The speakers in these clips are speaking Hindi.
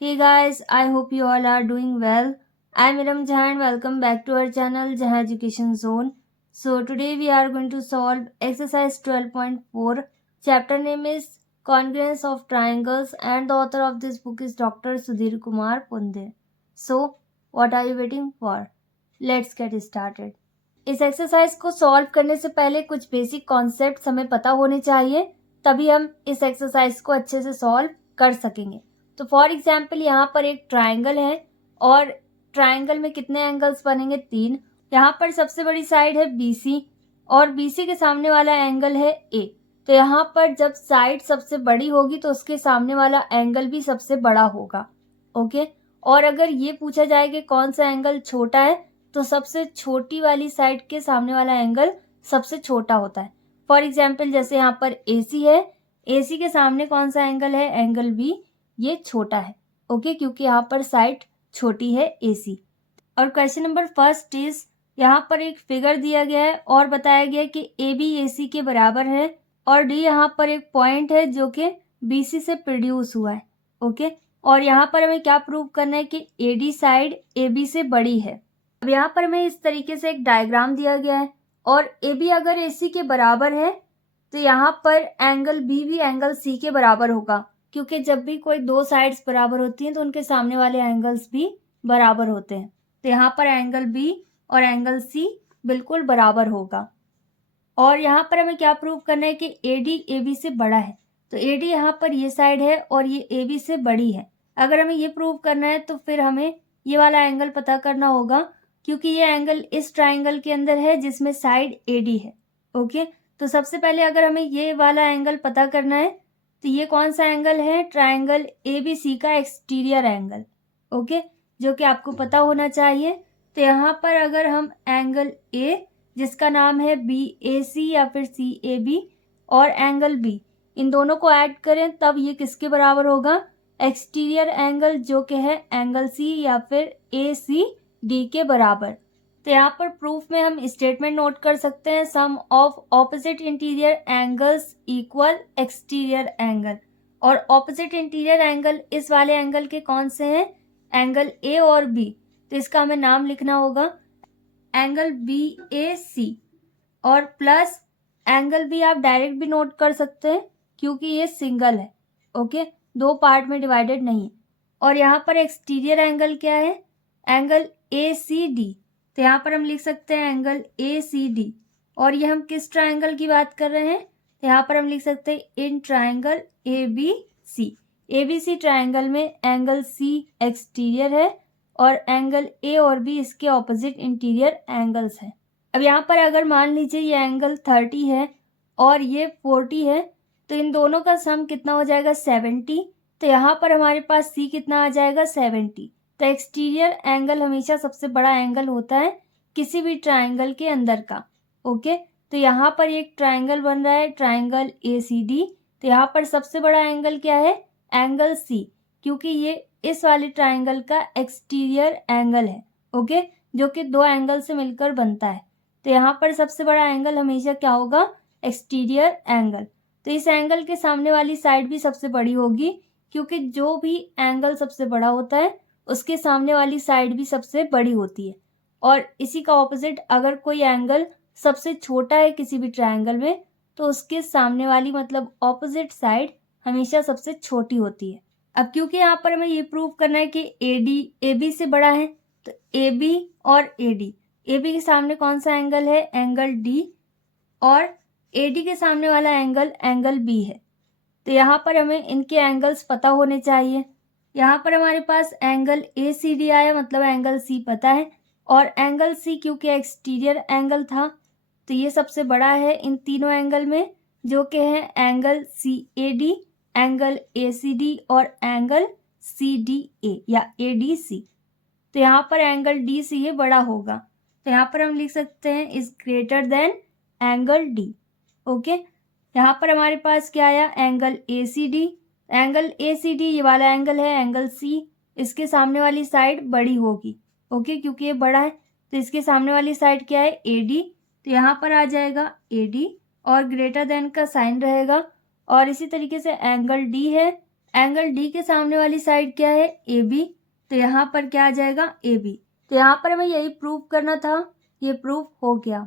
Hey guys, I hope you all are doing well. I'm Iram Jahan. Welcome back to our channel Jahan Education Zone. So today we are going to solve exercise 12.4. Chapter name is Congruence of Triangles and the author of this book is Dr. Sudhir Kumar Punde. So what are you waiting for? Let's get started. इस एक्सरसाइज को सॉल्व करने से पहले कुछ बेसिक कॉन्सेप्ट हमें पता होने चाहिए, तभी हम इस एक्सरसाइज को अच्छे से सॉल्व कर सकेंगे। तो फॉर एग्जाम्पल यहाँ पर एक ट्राइंगल है और ट्राइंगल में कितने एंगल्स बनेंगे? 3। यहाँ पर सबसे बड़ी साइड है BC और BC के सामने वाला एंगल है A। तो यहाँ पर जब साइड सबसे बड़ी होगी तो उसके सामने वाला एंगल भी सबसे बड़ा होगा। ओके, और अगर ये पूछा जाए कि कौन सा एंगल छोटा है तो सबसे छोटी वाली साइड के सामने वाला एंगल सबसे छोटा होता है। फॉर एग्जाम्पल जैसे यहाँ पर AC है, AC के सामने कौन सा एंगल है? एंगल B, ये छोटा है। ओके, क्योंकि यहाँ पर साइड छोटी है AC। और क्वेश्चन नंबर फर्स्ट इज, यहाँ पर एक फिगर दिया गया है और बताया गया है कि AB AC के बराबर है और D यहाँ पर एक पॉइंट है जो कि BC से प्रोड्यूस हुआ है। ओके, और यहाँ पर हमें क्या प्रूव करना है कि AD साइड AB से बड़ी है। अब यहाँ पर हमें इस तरीके से एक डायग्राम दिया गया है और AB अगर AC के बराबर है तो यहाँ पर एंगल B भी एंगल C के बराबर होगा, क्योंकि जब भी कोई दो साइड्स बराबर होती हैं तो उनके सामने वाले एंगल्स भी बराबर होते हैं। तो यहाँ पर एंगल B और एंगल C बिल्कुल बराबर होगा। और यहाँ पर हमें क्या प्रूव करना है कि AD AB से बड़ा है। तो AD यहाँ पर ये साइड है और ये AB से बड़ी है। अगर हमें ये प्रूव करना है तो फिर हमें ये वाला एंगल पता करना होगा, क्योंकि ये एंगल इस ट्राइंगल के अंदर है जिसमें साइड AD है। ओके, तो सबसे पहले अगर हमें ये वाला एंगल पता करना है तो ये कौन सा एंगल है? ट्राइंगल ABC का एक्सटीरियर एंगल। ओके, जो कि आपको पता होना चाहिए। तो यहाँ पर अगर हम एंगल A जिसका नाम है BAC या फिर CAB और एंगल B, इन दोनों को ऐड करें तब ये किसके बराबर होगा? एक्सटीरियर एंगल जो कि है एंगल C या फिर ACD के बराबर। तो यहाँ पर प्रूफ में हम स्टेटमेंट नोट कर सकते हैं, sum of opposite interior angles equal exterior angle. और ऑपोजिट इंटीरियर एंगल इस वाले एंगल के कौन से हैं? एंगल A और B। तो इसका हमें नाम लिखना होगा एंगल BAC और प्लस एंगल B आप डायरेक्ट भी नोट कर सकते हैं क्योंकि ये सिंगल है। ओके, दो पार्ट में डिवाइडेड नहीं। और यहाँ पर एक्सटीरियर एंगल क्या है? Angle ACD। तो यहाँ पर हम लिख सकते हैं एंगल ACD। और ये हम किस ट्राइंगल की बात कर रहे हैं? तो यहाँ पर हम लिख सकते हैं in triangle ABC। ABC triangle में एंगल C एक्सटीरियर है और एंगल A और B इसके ऑपोजिट इंटीरियर एंगल्स हैं। अब यहाँ पर अगर मान लीजिए ये एंगल 30 है और ये 40 है, तो इन दोनों का सम कितना हो जाएगा? 70। तो यहाँ पर हमारे पास C कितना आ जाएगा? 70। तो एक्सटीरियर एंगल हमेशा सबसे बड़ा एंगल होता है किसी भी ट्राइंगल के अंदर का। ओके, तो यहाँ पर एक ट्राइंगल बन रहा है ट्राइंगल ACD। तो यहाँ पर सबसे बड़ा एंगल क्या है? एंगल C, क्योंकि ये इस वाले ट्राइंगल का एक्सटीरियर एंगल है। ओके, जो कि दो एंगल से मिलकर बनता है। तो यहाँ पर सबसे बड़ा एंगल हमेशा क्या होगा? Exterior angle. तो इस एंगल के सामने वाली साइड भी सबसे बड़ी होगी, क्योंकि जो भी एंगल सबसे बड़ा होता है उसके सामने वाली साइड भी सबसे बड़ी होती है। और इसी का ऑपोजिट अगर कोई एंगल सबसे छोटा है किसी भी ट्राइंगल में तो उसके सामने वाली मतलब ऑपोजिट साइड हमेशा सबसे छोटी होती है। अब क्योंकि यहाँ पर हमें ये प्रूव करना है कि AD AB से बड़ा है, तो AB और AB के सामने कौन सा एंगल है? Angle D। और AD के सामने वाला एंगल B है। तो यहाँ पर हमें इनके एंगल्स पता होने चाहिए। यहाँ पर हमारे पास एंगल ACD आया, मतलब एंगल C पता है। और एंगल C क्योंकि एक्सटीरियर एंगल था तो ये सबसे बड़ा है इन तीनों एंगल में, जो कि है एंगल CAD, एंगल ACD और एंगल CDA या ADC। तो यहाँ पर एंगल DC ये बड़ा होगा। तो यहाँ पर हम लिख सकते हैं is greater then angle D। Okay, यहाँ पर हमारे पास क्या आया? Angle ACD। एंगल ACD ये वाला एंगल है एंगल C, इसके सामने वाली साइड बड़ी होगी। ओके, क्योंकि ये बड़ा है तो इसके सामने वाली साइड क्या है? AD। तो यहाँ पर आ जाएगा AD और ग्रेटर देन का साइन रहेगा। और इसी तरीके से एंगल D है एंगल डी के सामने वाली साइड क्या है, ए बी, तो यहाँ पर क्या आ जाएगा, ए बी। तो यहाँ पर हमें यही प्रूव करना था, ये प्रूव हो गया।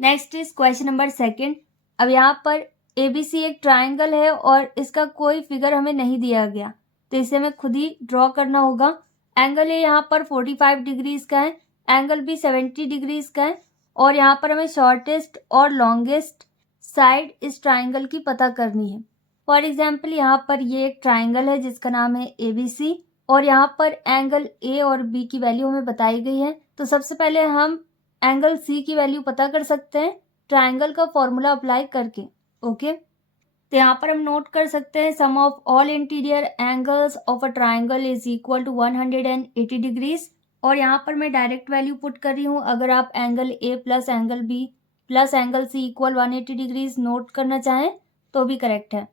Next is question number 2। अब यहाँ पर ABC एक ट्राइंगल है और इसका कोई फिगर हमें नहीं दिया गया, तो इसे हमें खुद ही ड्रॉ करना होगा। एंगल ए यहाँ पर 45 डिग्रीज का है, एंगल बी 70 डिग्रीज का है, और यहाँ पर हमें शॉर्टेस्ट और लॉन्गेस्ट साइड इस ट्राइंगल की पता करनी है। फॉर एग्जाम्पल यहाँ पर ये एक ट्राइंगल है जिसका नाम है ABC, और यहाँ पर एंगल ए और बी की वैल्यू हमें बताई गई है। तो सबसे पहले हम एंगल सी की वैल्यू पता कर सकते हैं ट्राइंगल का फॉर्मूला अप्लाई करके। ओके, तो यहाँ पर हम नोट कर सकते हैं sum of all interior angles of a triangle is equal to 180 degrees, और यहाँ पर मैं डायरेक्ट वैल्यू पुट कर रही हूँ। अगर आप angle A plus angle B plus angle C equal 180 degrees note करना चाहें तो भी करेक्ट है।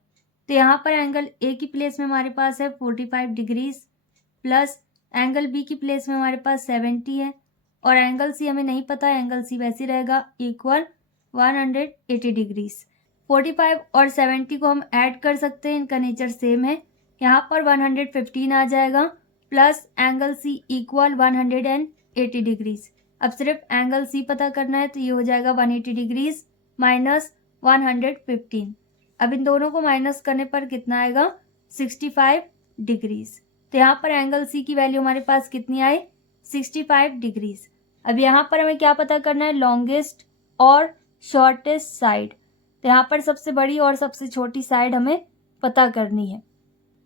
तो यहाँ पर एंगल ए की प्लेस में हमारे पास है 45 डिग्रीज, प्लस एंगल बी की प्लेस में हमारे पास 70 है, और एंगल सी हमें नहीं पता, एंगल सी वैसे रहेगा इक्वल 180 डिग्रीज। 45 और 70 को हम ऐड कर सकते हैं, इनका नेचर सेम है। यहाँ पर 115 आ जाएगा, plus angle C equal 180 degrees. अब सिर्फ एंगल सी पता करना है, तो ये हो जाएगा 180 डिग्रीज माइनस 115। अब इन दोनों को माइनस करने पर कितना आएगा, 65 डिग्रीज। तो यहाँ पर एंगल सी की वैल्यू हमारे पास कितनी आई, 65 डिग्रीज। अब यहाँ पर हमें क्या पता करना है, लॉन्गेस्ट और शॉर्टेस्ट साइड। तो यहाँ पर सबसे बड़ी और सबसे छोटी साइड हमें पता करनी है।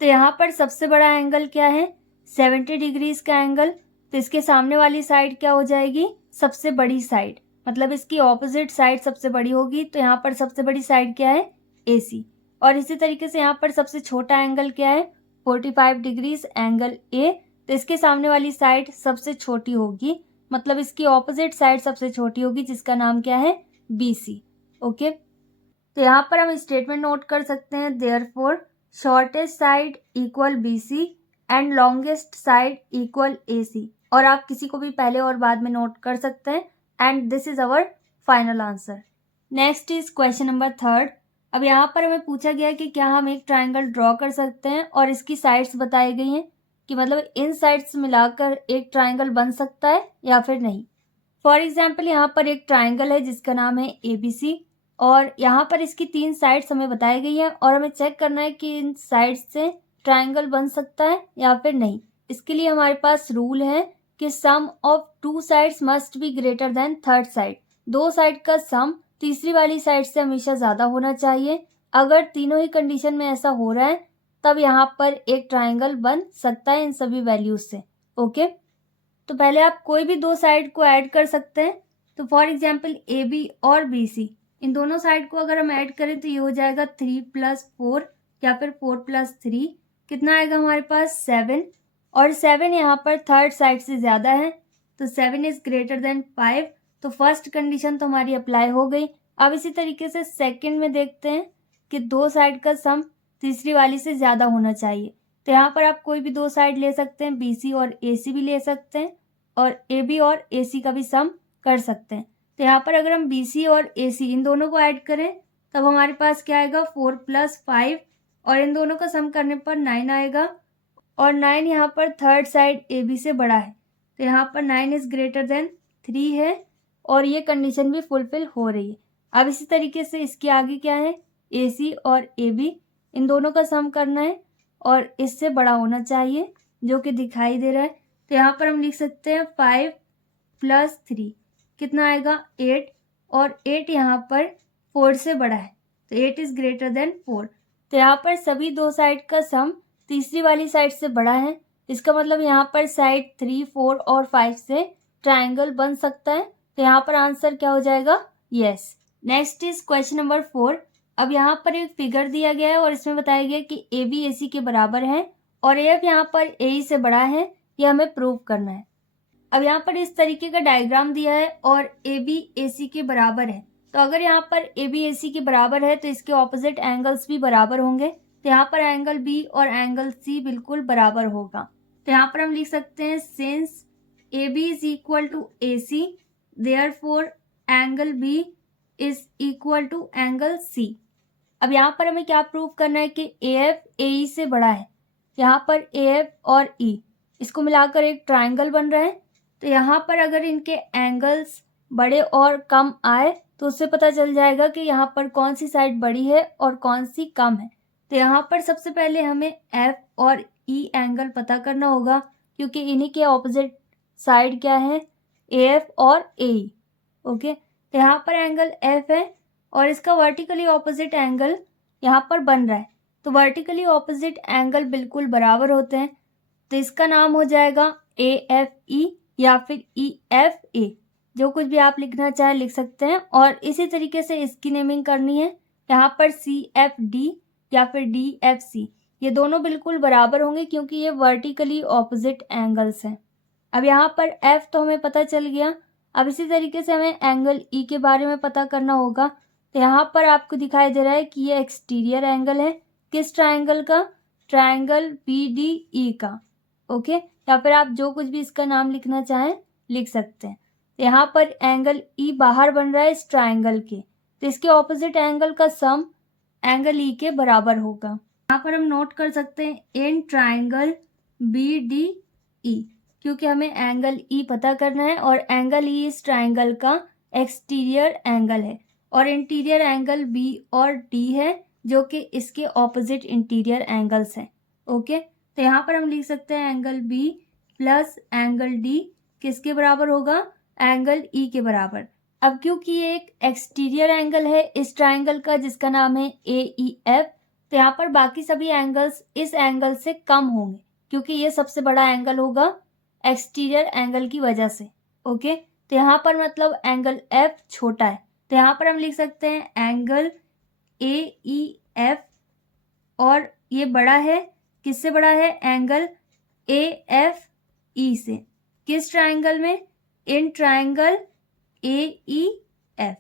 तो यहाँ पर सबसे बड़ा एंगल क्या है, 70 डिग्रीज का एंगल, तो इसके सामने वाली साइड क्या हो जाएगी, सबसे बड़ी साइड, मतलब इसकी ऑपोजिट साइड सबसे बड़ी होगी। तो यहाँ पर सबसे बड़ी साइड क्या है, AC। और इसी तरीके से यहाँ पर सबसे छोटा एंगल क्या है, 45 डिग्रीज एंगल A, तो इसके सामने वाली साइड सबसे छोटी होगी, मतलब इसकी ऑपोजिट साइड सबसे छोटी होगी, जिसका नाम क्या है, BC। ओके, तो यहाँ पर हम स्टेटमेंट नोट कर सकते हैं, therefore shortest side equal BC and longest side equal AC। और आप किसी को भी पहले और बाद में नोट कर सकते हैं, and this is our final answer. Next is question number 3। अब यहाँ पर हमें पूछा गया कि क्या हम एक ट्राइंगल ड्रॉ कर सकते हैं, और इसकी साइड्स बताई गई हैं कि मतलब इन साइड्स मिलाकर एक ट्राइंगल बन सकता है या फिर नहीं। फॉर एग्जाम्पल यहाँ पर एक ट्राइंगल है जिसका नाम है ABC, और यहाँ पर इसकी 3 साइड्स हमें बताई गई है, और हमें चेक करना है कि इन साइड्स से ट्राइंगल बन सकता है या फिर नहीं। इसके लिए हमारे पास रूल है कि sum of 2 sides must be greater than third side. 2 side का सम तीसरी वाली साइड से हमेशा ज़्यादा होना चाहिए। अगर तीनों ही कंडीशन में ऐसा हो रहा है तब यहाँ पर एक ट्राइंगल बन सकता है इन सभी वैल्यूज से। ओके, तो पहले आप कोई भी 2 साइड को ऐड कर सकते हैं। तो फॉर एग्जाम्पल AB और BC, इन दोनों साइड को अगर हम ऐड करें तो ये हो जाएगा 3 + 4 या फिर 4 + 3, कितना आएगा हमारे पास 7, और 7 यहाँ पर थर्ड साइड से ज़्यादा है, तो 7 इज ग्रेटर देन 5। तो फर्स्ट कंडीशन तो हमारी अप्लाई हो गई। अब इसी तरीके से सेकंड में देखते हैं कि 2 साइड का सम तीसरी वाली से ज़्यादा होना चाहिए। तो यहाँ पर आप कोई भी 2 साइड ले सकते हैं, BC और AC भी ले सकते हैं, और AB और AC का भी सम कर सकते हैं। तो यहाँ पर अगर हम BC और AC इन दोनों को ऐड करें तब हमारे पास क्या आएगा, 4 + 5, और इन दोनों का सम करने पर 9 आएगा, और 9 यहाँ पर थर्ड साइड AB से बड़ा है, तो यहाँ पर 9 इज ग्रेटर देन 3 है, और ये कंडीशन भी फुलफिल हो रही है। अब इसी तरीके से इसके आगे क्या है, AC और AB इन दोनों का सम करना है, और इससे बड़ा होना चाहिए जो कि दिखाई दे रहा है। तो यहाँ पर हम लिख सकते हैं 5 + 3, कितना आएगा 8, और 8 यहाँ पर 4 से बड़ा है, तो 8 इज ग्रेटर देन 4। तो यहाँ पर सभी 2 साइड का सम तीसरी वाली साइड से बड़ा है, इसका मतलब यहाँ पर साइड 3, 4 और 5 से ट्राइंगल बन सकता है। तो यहाँ पर आंसर क्या हो जाएगा, yes. Next is question number 4। अब यहाँ पर एक फिगर दिया गया है और इसमें बताया गया कि AB AC के बराबर है और AF यहाँ पर AE से बड़ा है, यह हमें प्रूव करना है। अब यहाँ पर इस तरीके का डायग्राम दिया है और AB AC के बराबर है, तो अगर यहाँ पर AB AC के बराबर है तो इसके ऑपोजिट एंगल्स भी बराबर होंगे। तो यहाँ पर एंगल B और एंगल C बिल्कुल बराबर होगा। तो यहाँ पर हम लिख सकते हैं since AB is equal to AC, therefore angle B is equal to angle C। अब यहाँ पर हमें क्या प्रूव करना है कि AF AE से बड़ा है, यहाँ पर ए एफ और ई इसको मिलाकर एक ट्राइंगल बन रहा है। तो यहाँ पर अगर इनके एंगल्स बड़े और कम आए तो उससे पता चल जाएगा कि यहाँ पर कौन सी साइड बड़ी है और कौन सी कम है। तो यहाँ पर सबसे पहले हमें एफ और ई एंगल पता करना होगा, क्योंकि इन्हीं के ऑपोजिट साइड क्या है, ए एफ और ए ई। ओके, तो यहाँ पर एंगल एफ है और इसका वर्टिकली ऑपोजिट एंगल यहाँ पर बन रहा है। तो वर्टिकली ऑपोजिट एंगल बिल्कुल बराबर होते हैं, तो इसका नाम हो जाएगा ए एफ ई या फिर ई एफ ए। जो कुछ भी आप लिखना चाहे लिख सकते हैं। और इसी तरीके से इसकी नेमिंग करनी है। यहाँ पर सी एफ डी या फिर डी एफ सी, ये दोनों बिल्कुल बराबर होंगे क्योंकि ये वर्टिकली ऑपोजिट एंगल्स हैं। अब यहाँ पर एफ तो हमें पता चल गया। अब इसी तरीके से हमें एंगल ई के बारे में पता करना होगा। तो यहाँ पर आपको दिखाई दे रहा है कि ये एक्सटीरियर एंगल है। किस ट्राइंगल का? ट्राइंगल बी डी ई का। ओके, या फिर आप जो कुछ भी इसका नाम लिखना चाहें लिख सकते हैं। यहाँ पर एंगल ई बाहर बन रहा है इस ट्राइंगल के, तो इसके ऑपोजिट एंगल का सम एंगल ई के बराबर होगा। यहाँ पर हम नोट कर सकते हैं in triangle B D E, क्योंकि हमें एंगल ई पता करना है और एंगल ई इस ट्राइंगल का एक्सटीरियर एंगल है और इंटीरियर एंगल बी और डी है, जो कि इसके ऑपोजिट इंटीरियर एंगल्स हैं। ओके, तो यहाँ पर हम लिख सकते हैं angle B plus angle D किसके बराबर होगा? एंगल ई के बराबर। अब क्योंकि ये एक एक्सटीरियर एंगल है इस ट्राइंगल का जिसका नाम है ए ई एफ, तो यहाँ पर बाकी सभी एंगल्स इस एंगल से कम होंगे क्योंकि ये सबसे बड़ा एंगल होगा एक्सटीरियर एंगल की वजह से। ओके, तो यहाँ पर मतलब एंगल एफ छोटा है, तो यहाँ पर हम लिख सकते हैं एंगल ए ई एफ और ये बड़ा है। किससे बड़ा है? एंगल ए एफ ई से। किस ट्राइंगल में? In triangle A E F.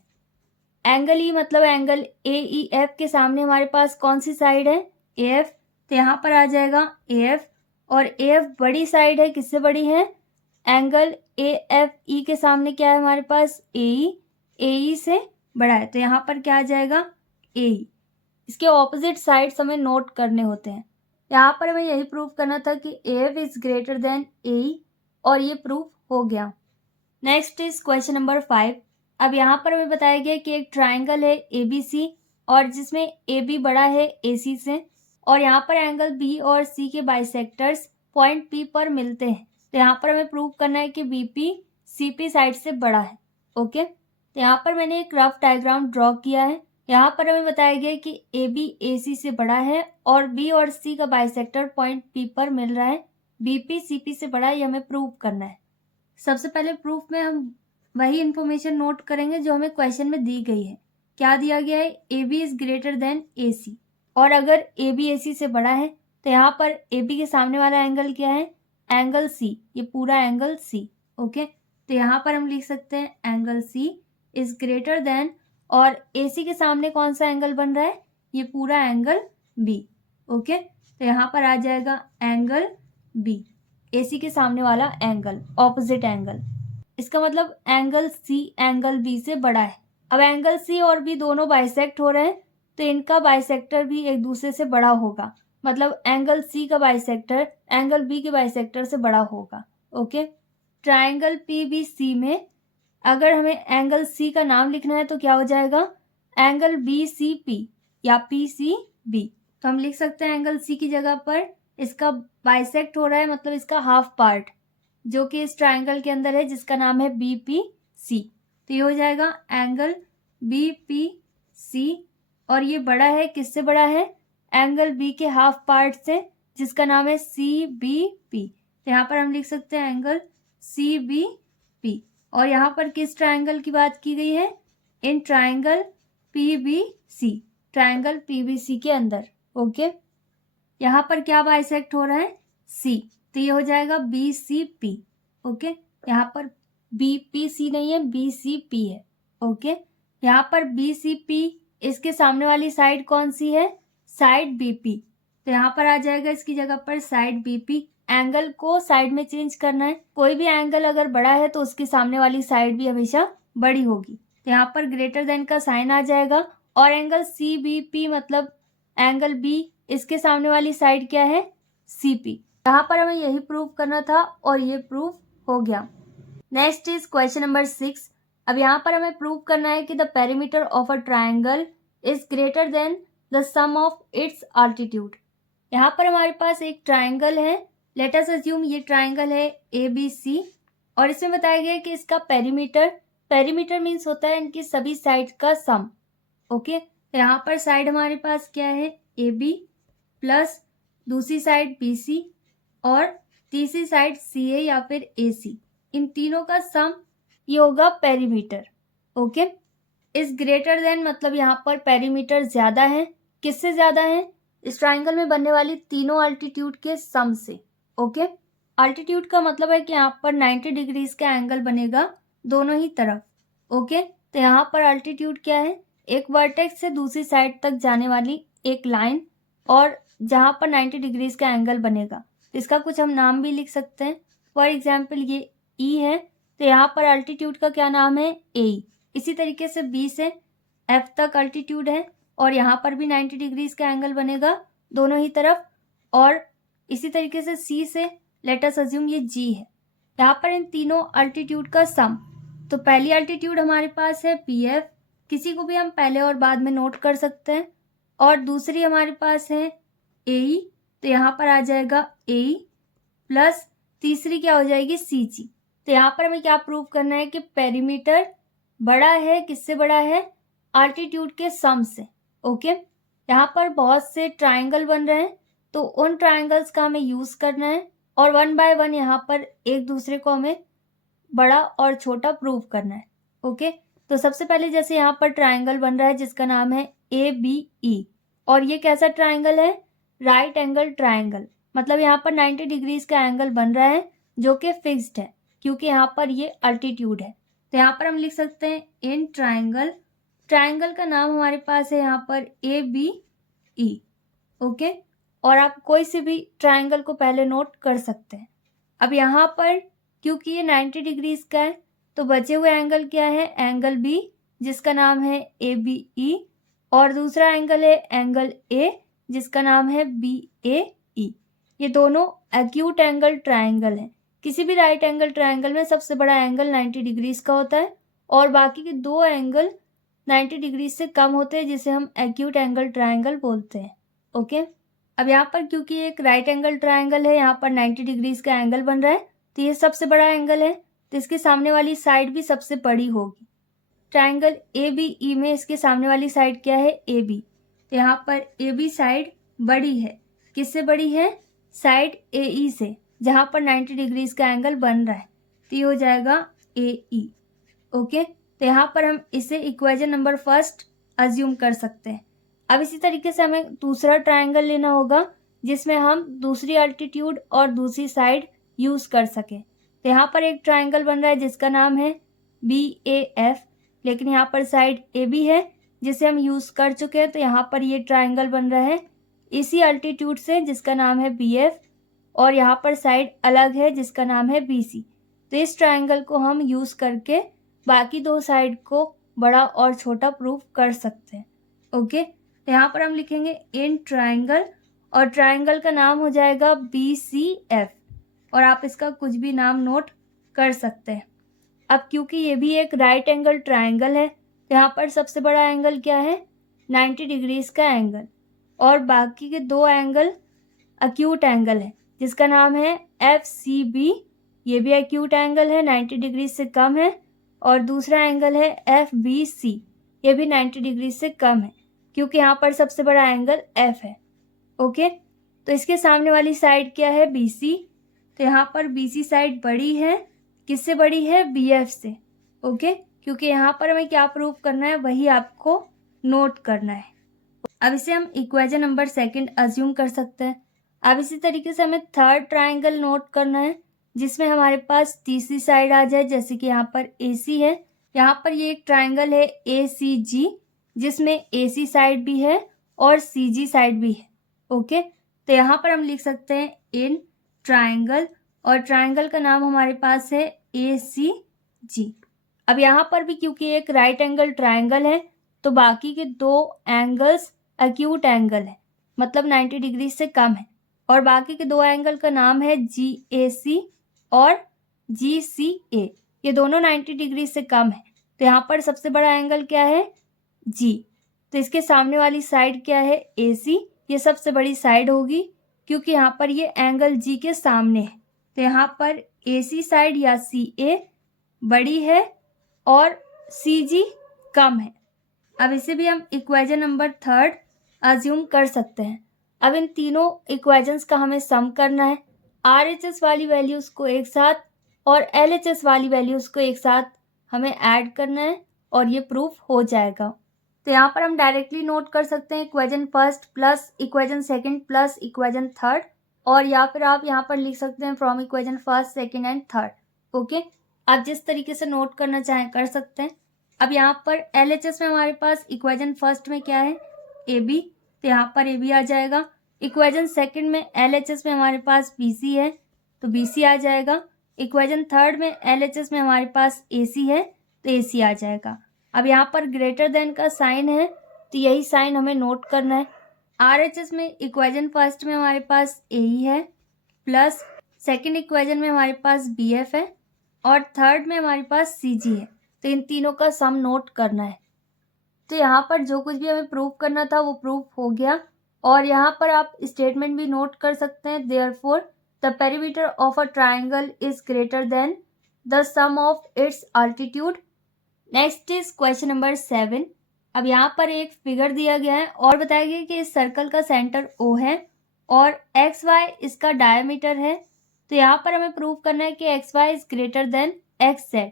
Angle E मतलब एंगल ए ई एफ के सामने हमारे पास कौन सी साइड है? ए एफ, तो यहाँ पर आ जाएगा ए एफ और ए एफ बड़ी साइड है। किससे बड़ी है? एंगल ए एफ ई के सामने क्या है हमारे पास? ए ई से बड़ा है, तो यहाँ पर क्या आ जाएगा? ए ई। इसके ऑपोजिट साइड्स हमें नोट करने होते हैं। यहाँ पर हमें यही प्रूव करना था कि A F is greater than A E और ये प्रूफ हो गया। Next is question number 5। अब यहाँ पर हमें बताया गया कि एक ट्राइंगल है ए बी सी और जिसमें ए बी बड़ा है ए सी से और यहाँ पर एंगल बी और सी के बाइसेक्टर्स पॉइंट पी पर मिलते हैं। तो यहाँ पर हमें प्रूव करना है कि B P C P side से बड़ा है। ओके, तो यहाँ पर मैंने एक रफ डायग्राम ड्रॉ किया है। यहाँ पर हमें बताया गया कि ए बी ए सी से बड़ा है और बी और सी का बाइसेक्टर पॉइंट पी पर मिल रहा है। बी पी सी पी से बड़ा है, ये हमें प्रूव करना है। सबसे पहले प्रूफ में हम वही इंफॉर्मेशन नोट करेंगे जो हमें क्वेश्चन में दी गई है। क्या दिया गया है? A B is greater than A C, और अगर ए बी ए सी से बड़ा है तो यहाँ पर ए बी के सामने वाला एंगल क्या है? एंगल सी, ये पूरा एंगल सी। ओके, तो यहाँ पर हम लिख सकते हैं angle C is greater than, और ए सी के सामने कौन सा एंगल बन रहा है? ये पूरा एंगल बी। ओके, तो यहाँ पर आ जाएगा एंगल बी, ए सी के सामने वाला एंगल, ऑपोजिट एंगल। इसका मतलब एंगल सी एंगल बी से बड़ा है। अब एंगल सी और बी दोनों बाइसेक्ट हो रहे हैं तो इनका बाइसेक्टर भी एक दूसरे से बड़ा होगा, मतलब एंगल सी का बाइसेक्टर एंगल बी के बाइसेक्टर से बड़ा होगा। Okay, triangle P B C में अगर हमें एंगल सी का नाम लिखना है तो क्या हो जाएगा? एंगल बी सी पी या पी सी बी। तो हम लिख सकते हैं एंगल सी की जगह पर इसका बाइसेक्ट हो रहा है, मतलब इसका हाफ पार्ट जो कि इस ट्राइंगल के अंदर है जिसका नाम है बी पी सी। तो ये हो जाएगा एंगल बी पी सी, और ये बड़ा है। किससे बड़ा है? एंगल बी के हाफ पार्ट से जिसका नाम है सी बी पी। तो यहाँ पर हम लिख सकते हैं एंगल सी बी पी। और यहाँ पर किस ट्राइंगल की बात की गई है? In triangle P B C, triangle P B C के अंदर। ओके, यहाँ पर क्या बाइसेक्ट हो रहा है? सी, तो ये हो जाएगा बी सी पी। ओके, यहाँ पर बी पी सी नहीं है, बी सी पी है। ओके, यहाँ पर बी सी पी, इसके सामने वाली साइड कौन सी है? Side B P. तो यहाँ पर आ जाएगा इसकी जगह पर साइड बी पी। एंगल को साइड में चेंज करना है। कोई भी एंगल अगर बड़ा है तो उसके सामने वाली साइड भी हमेशा बड़ी होगी। तो यहाँ पर ग्रेटर देन का साइन आ जाएगा और एंगल सी बी पी मतलब एंगल बी, इसके सामने वाली साइड क्या है? CP। यहाँ पर हमें यही प्रूव करना था और ये प्रूव हो गया। Next is question number 6। अब यहाँ पर हमें प्रूव करना है कि the perimeter of a triangle is greater than the sum of its altitude. यहाँ पर हमारे पास एक ट्राइंगल है, लेट अस अज्यूम ये ट्राइंगल है ABC, और इसमें बताया गया है कि इसका पेरीमीटर मीन्स होता है इनकी सभी साइड का सम। ओके, यहाँ पर साइड हमारे पास क्या है AB प्लस दूसरी साइड BC और तीसरी साइड CA या फिर AC, इन तीनों का सम ये होगा पेरीमीटर। ओके, इस ग्रेटर देन मतलब यहाँ पर पेरीमीटर ज्यादा है, किससे ज्यादा है? इस ट्राइंगल में बनने वाली तीनों अल्टीट्यूड के सम से। ओके, अल्टीट्यूड का मतलब है कि यहाँ पर 90 डिग्रीज का एंगल बनेगा दोनों ही तरफ। ओके, तो यहाँ पर अल्टीट्यूड क्या है? एक वर्टेक्स से दूसरी साइड तक जाने वाली एक लाइन और जहाँ पर 90 डिग्रीज का एंगल बनेगा, इसका कुछ हम नाम भी लिख सकते हैं। फॉर एग्जाम्पल ये E है, तो यहाँ पर अल्टीट्यूड का क्या नाम है? AE। इसी तरीके से B से F तक अल्टीट्यूड है और यहाँ पर भी 90 डिग्रीज का एंगल बनेगा दोनों ही तरफ। और इसी तरीके से C से लेट अस अज्यूम ये G है। यहाँ पर इन तीनों अल्टीट्यूड का सम, तो पहली अल्टीट्यूड हमारे पास है PF, किसी को भी हम पहले और बाद में नोट कर सकते हैं, और दूसरी हमारे पास है AE, तो यहाँ पर आ जाएगा AE प्लस तीसरी क्या हो जाएगी CG। तो यहाँ पर हमें क्या प्रूव करना है कि पेरीमीटर बड़ा है, किससे बड़ा है? अल्टीट्यूड के सम से। ओके, यहाँ पर बहुत से ट्राइंगल बन रहे हैं, तो उन ट्राइंगल्स का हमें यूज करना है और वन बाय वन यहाँ पर एक दूसरे को हमें बड़ा और छोटा प्रूव करना है। ओके, तो सबसे पहले जैसे यहाँ पर ट्राइंगल बन रहा है जिसका नाम है ABE, और ये कैसा ट्राइंगल है? राइट एंगल ट्राइंगल, मतलब यहाँ पर 90 डिग्रीज का एंगल बन रहा है जो कि फिक्स्ड है क्योंकि यहाँ पर ये अल्टीट्यूड है। तो यहाँ पर हम लिख सकते हैं इन ट्राइंगल का नाम हमारे पास है यहाँ पर ABE। ओके, और आप कोई से भी ट्राइंगल को पहले नोट कर सकते हैं। अब यहाँ पर क्योंकि ये 90 डिग्रीज का है तो बचे हुए एंगल क्या है? एंगल B जिसका नाम है ABE, और दूसरा एंगल है एंगल A जिसका नाम है BAE। ये दोनों एक्यूट एंगल ट्राइंगल हैं। किसी भी राइट एंगल ट्राइंगल में सबसे बड़ा एंगल 90 डिग्रीज का होता है और बाकी के दो एंगल 90 डिग्रीज से कम होते हैं, जिसे हम एक्यूट एंगल ट्राइंगल बोलते हैं। ओके, अब यहाँ पर क्योंकि एक राइट एंगल ट्राइंगल है, यहाँ पर 90 डिग्रीज का एंगल बन रहा है, तो ये सबसे बड़ा एंगल है, तो इसके सामने वाली साइड भी सबसे बड़ी होगी। ट्राइंगल ABE में इसके सामने वाली साइड क्या है? AB। तो यहाँ पर AB साइड बड़ी है, किससे बड़ी है? साइड AE से, जहाँ पर 90 डिग्रीज का एंगल बन रहा है, तो ये हो जाएगा AE। ओके, तो यहाँ पर हम इसे इक्वेशन नंबर फर्स्ट अज्यूम कर सकते हैं। अब इसी तरीके से हमें दूसरा ट्राइंगल लेना होगा जिसमें हम दूसरी अल्टीट्यूड और दूसरी साइड यूज कर सकें। तो यहाँ पर एक ट्राइंगल बन रहा है जिसका नाम है BAF, लेकिन यहाँ पर साइड AB है जिसे हम यूज कर चुके हैं, तो यहाँ पर ये ट्राइंगल बन रहा है इसी अल्टीट्यूड से जिसका नाम है BF, और यहाँ पर साइड अलग है जिसका नाम है BC। तो इस ट्राइंगल को हम यूज करके बाकी दो साइड को बड़ा और छोटा प्रूव कर सकते हैं। ओके, तो यहाँ पर हम लिखेंगे इन ट्राइंगल, और ट्राइंगल का नाम हो जाएगा BCF, और आप इसका कुछ भी नाम नोट कर सकते हैं। अब क्योंकि ये भी एक राइट एंगल ट्राइंगल है, तो यहाँ पर सबसे बड़ा एंगल क्या है? 90 डिग्रीज का एंगल, और बाकी के दो एंगल एक्यूट एंगल है जिसका नाम है FCB। ये भी एक्यूट एंगल है, 90 डिग्री से कम है, और दूसरा एंगल है FBC। ये भी 90 डिग्री से कम है क्योंकि यहाँ पर सबसे बड़ा एंगल F है। ओके, तो इसके सामने वाली साइड क्या है? BC। तो यहाँ पर BC साइड बड़ी है, किससे बड़ी है? BF से। ओके, क्योंकि यहाँ पर हमें क्या प्रूव करना है वही आपको नोट करना है। अब इसे हम इक्वेशन नंबर सेकंड अज्यूम कर सकते हैं। अब इसी तरीके से हमें थर्ड ट्राइंगल नोट करना है जिसमें हमारे पास तीसरी साइड आ जाए, जैसे कि यहाँ पर AC है। यहाँ पर ये एक ट्राइंगल है ACG जिसमें AC साइड भी है और CG साइड भी है। ओके, तो यहाँ पर हम लिख सकते हैं इन ट्राइंगल, और ट्राइंगल का नाम हमारे पास है ACG। अब यहाँ पर भी क्योंकि एक राइट एंगल ट्राइंगल है तो बाकी के दो एंगल्स एक्यूट एंगल है, मतलब 90 डिग्री से कम है। और बाकी के 2 एंगल का नाम है GAC और GCA। ये दोनों 90 डिग्री से कम है। तो यहाँ पर सबसे बड़ा एंगल क्या है? G। तो इसके सामने वाली साइड क्या है? AC। ये सबसे बड़ी साइड होगी क्योंकि यहाँ पर ये एंगल G के सामने है। तो यहाँ पर AC साइड या CA बड़ी है और CG कम है। अब इसे भी हम इक्वेशन नंबर 3 अज्यूम कर सकते हैं। अब इन तीनों इक्वेशंस का हमें सम करना है। RHS वाली वैल्यूज़ को एक साथ और LHS वाली वैल्यूज़ को एक साथ हमें ऐड करना है और ये प्रूफ हो जाएगा। तो यहाँ पर हम डायरेक्टली नोट कर सकते हैं equation first plus equation second plus equation third, और या फिर आप यहाँ पर लिख सकते हैं from equation first second and third. Okay, आप जिस तरीके से नोट करना चाहें कर सकते हैं। अब यहाँ पर LHS में हमारे पास इक्वेशन फर्स्ट में क्या है? AB। तो यहाँ पर AB आ जाएगा। इक्वेशन सेकंड में LHS में हमारे पास BC है तो BC आ जाएगा। इक्वेशन थर्ड में LHS में हमारे पास AC है तो AC आ जाएगा। अब यहाँ पर ग्रेटर देन का साइन है तो यही साइन हमें नोट करना है। RHS में इक्वेशन फर्स्ट में हमारे पास AE है प्लस सेकंड इक्वेशन में हमारे पास BF है और थर्ड में हमारे पास CG है। तो इन तीनों का सम नोट करना है। तो यहाँ पर जो कुछ भी हमें प्रूफ करना था वो प्रूफ हो गया। और यहाँ पर आप स्टेटमेंट भी नोट कर सकते हैं, therefore the perimeter of a triangle is greater than the sum of its altitude. Next is question number 7। अब यहाँ पर एक फिगर दिया गया है और बताया गया कि इस सर्कल का सेंटर O है और XY इसका डायमीटर है। तो यहाँ पर हमें प्रूव करना है कि XY is greater then XZ।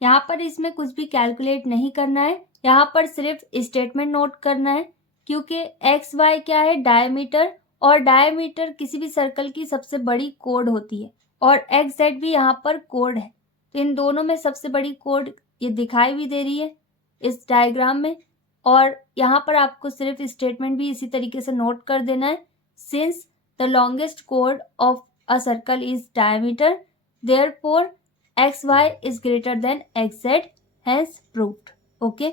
यहाँ पर इसमें कुछ भी कैलकुलेट नहीं करना है, यहाँ पर सिर्फ स्टेटमेंट नोट करना है क्योंकि XY क्या है? डायमीटर, और डायमीटर किसी भी सर्कल की सबसे बड़ी कोड होती है और XZ भी यहाँ पर कोड है। तो इन दोनों में सबसे बड़ी कोड ये दिखाई भी दे रही है इस डायग्राम में, और यहाँ पर आपको सिर्फ स्टेटमेंट भी इसी तरीके से नोट कर देना है। Since the longest code of a circle is diameter, therefore XY is greater than XZ, hence proved. Okay.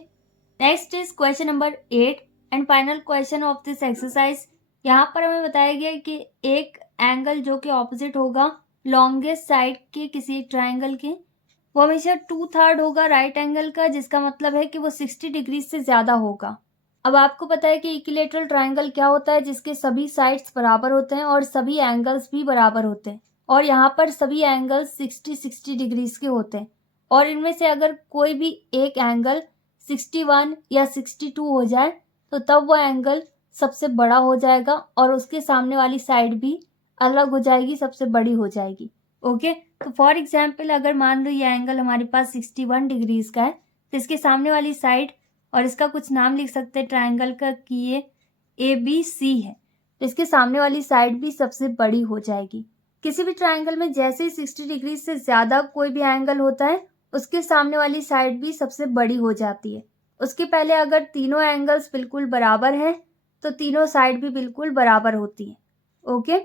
Next is question number 8 and final question of this exercise. यहाँ पर हमें बताया गया कि एक एंगल जो कि ऑपोजिट होगा लॉन्गेस्ट साइड के किसी एक ट्राइंगल के, वो हमेशा 2/3 होगा राइट एंगल का, जिसका मतलब है कि वो 60 डिग्री से ज़्यादा होगा। अब आपको पता है कि इक्विलैटरल ट्राइंगल क्या होता है? जिसके सभी साइड्स बराबर होते हैं और सभी एंगल्स भी बराबर होते हैं, और यहाँ पर सभी एंगल्स 60 डिग्रीज के होते हैं, और इनमें से अगर कोई भी एक एंगल 61 या 62 हो जाए तो तब वो एंगल सबसे बड़ा हो जाएगा और उसके सामने वाली साइड भी अलग हो जाएगी, सबसे बड़ी हो जाएगी। ओके, तो फॉर एग्जाम्पल अगर मान लो ये एंगल हमारे पास 61 डिग्रीज का है तो इसके सामने वाली साइड, और इसका कुछ नाम लिख सकते हैं ट्राइंगल का कि ये ABC है, तो इसके सामने वाली साइड भी सबसे बड़ी हो जाएगी। किसी भी ट्राइंगल में जैसे ही 60 डिग्री से ज़्यादा कोई भी एंगल होता है उसके सामने वाली साइड भी सबसे बड़ी हो जाती है। उसके पहले अगर तीनों एंगल्स बिल्कुल बराबर हैं तो तीनों साइड भी बिल्कुल बराबर होती हैं। ओके,